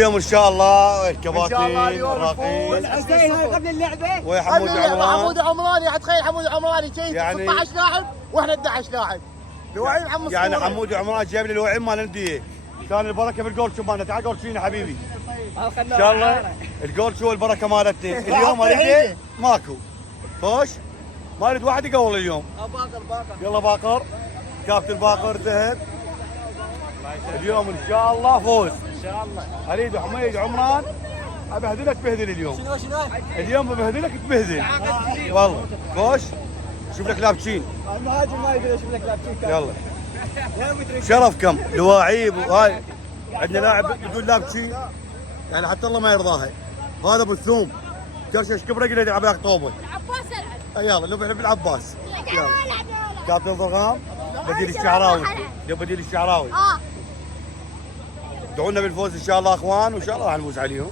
اليوم ان شاء الله الكباتن ان شاء الله اليوم الراقين والحسين قبل اللعبه ويا حمود عمران. حمود عمراني تخيل حمود عمراني شيء يعني 16 لاعب واحنا 11 لاعب. لوعي محمد يعني حمود عمران جايب لي الوعي مال الانديه. كان البركه بالجول شو مالنا. تعال قول فينا حبيبي. ان شاء الله الجول شو البركه مالتنا. اليوم اريد ماكو. خوش ما اريد واحد يقول اليوم. باقر يلا باقر. كابتن باقر ذهب. اليوم ان شاء الله فوز. ان شاء الله. اريد حميد عمران ابهدلك بهدل اليوم. شنو اليوم ببهدلك تبهدل. والله خوش شوف لك لابتشين. المهاجم ما يدري يشوف لك لابتين. يلا شرفكم لواعيب وهاي. عندنا لاعب يقول لابتشين يعني حتى الله ما يرضاها. هذا ابو الثوم كرشش كبره قلت يلعب ياك طوبه. عباس العب. يلا نبي نلعب العباس. يلا كابتن ضرغام بديل الشعراوي. بديل الشعراوي. ادعوا لنا بالفوز ان شاء الله اخوان وان شاء الله راح نفوز عليهم.